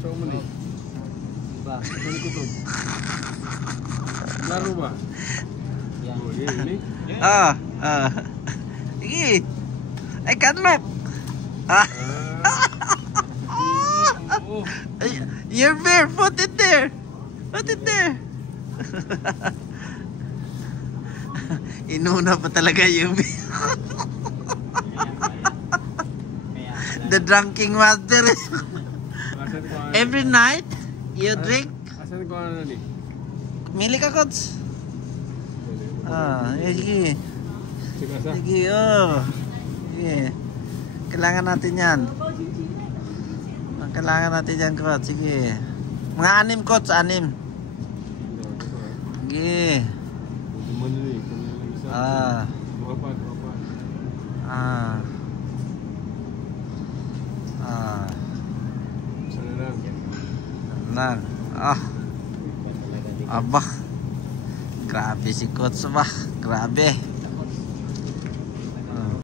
Gusto mo ni? Ba, saan ko to? Laro ba? Yan. Oh, ini. Sige. Ay, kanlok. Your bear, put it there. Put it there. Inuna pa talaga yung bear. The drinking water. Every night, you drink. Asan ko ano ni? Mili ka, Kots. Sige. Sige, Sige, Sige. Kailangan natin yan. Kailangan natin yan, Kots. Sige. Mga 6, Kots, 6. Sige. Lang. Aba. Grabe si Kots ba? Grabe.